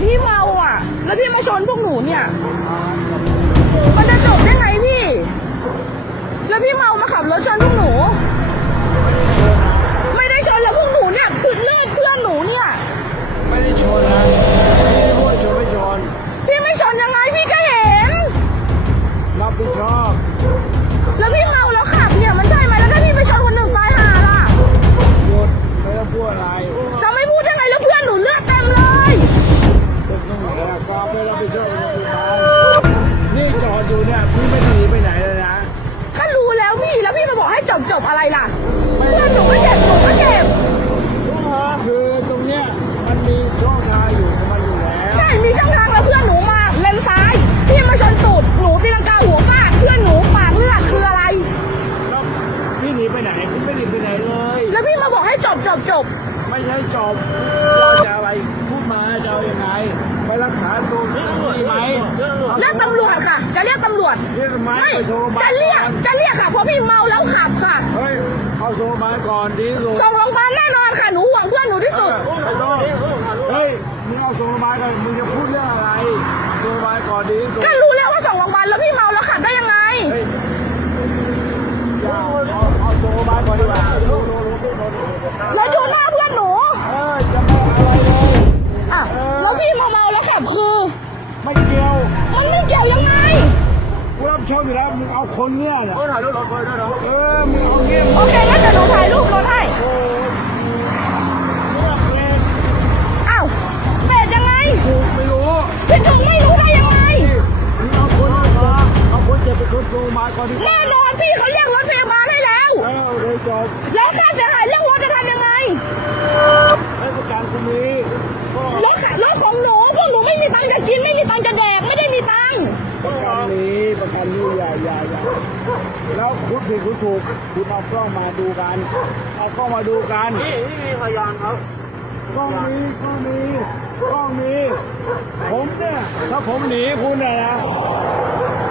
พี่เมาอะ แล้วพี่มาชนพวกหนูเนี่ย ดอยู่เนี่ยพี่ไม่ได้หนีไปไหนเลยนะก็รู้แล้วพี่แล้วพี่มาบอกให้จบจบๆอะไรล่ะเพื่อนหนูก็เจ็บหนูก็เจ็บคือตรงเนี้ยมันมีช่องทางอยู่ของมันอยู่แล้วใช่มีช่องทางแล้วเพื่อนหนูมาเลนซ้ายพี่มาชนตูดหนูตีลังกาหัวฟาดเพื่อนหนูปากเลือดคืออะไรแล้วพี่หนีไปไหนพี่ไม่หนีไปไหนเลย แล้วพี่มาบอกให้จบจบจบไม่ใช่จบเราจะอะไรพูดมาจะเอายังไง ไปรักษาตัวที่นี่ไหม เรียกตำรวจค่ะ จะเรียกตำรวจเรียกทำไมไม่ไปโรงพยาบาจะลเรียกก่อนจะเรียกค่ะเพราะพี่เมาแล้วขับค่ะ เฮ้ยเอาโรงพยาบาลก่อนดีที่สุดส่งโรงพยาบาลแน่นอนค่ะหนูห่วงเพื่อนหนูที่สุดเฮ้ยมึงเอาส่งโรงพยาบาลก่อนมึงจะพูดเรื่องอะไรส่งโรงพยาบาลก่อนดีที่สุดก็รู้ ชอบอยู่แล้วมึงเอาคนเนี้ยเนี่ยถ่ายรูปเราเคยด้วยเหรอเออมึงเอาเงี้ยโอเคงั้นเดี๋ยวหนูถ่ายรูปรถให้โอ้ยเลือกเองอ้าวเบรดยังไงกูไม่รู้พี่ถึงไม่รู้ได้ยังไงมึงเอาคนเอาคนเอาคนเจ็บไปคนโรงพยาบาลก่อนดีกว่าแน่นอนพี่เขาเรียกรถพยาบาลให้แล้วเออโอเคจบแล้วค่าเสียหายเรื่องรถจะทำยังไงให้ประกันคนนี้ก็รถค่ะรถของหนูพวกหนูไม่มีตังค์จะกินไม่ นนี้ประกันนี้อย่าอย่าอย่าแล้วคุณผิดคุณถูกคุณเอากล้องมาดูกัน เอากล้องมาดูกันนี่นี่มีพยานครับกล้องมีกล้องมีกล้องมีผมเนี่ยถ้าผมหนีคุณเนี่ยนะ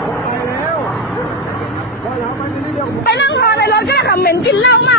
ผมไปแล้วพอหลังมันนี่เดียวผมไปนั่งรอในรถก็ได้ค่ะเหม็นกินเหล้ามาก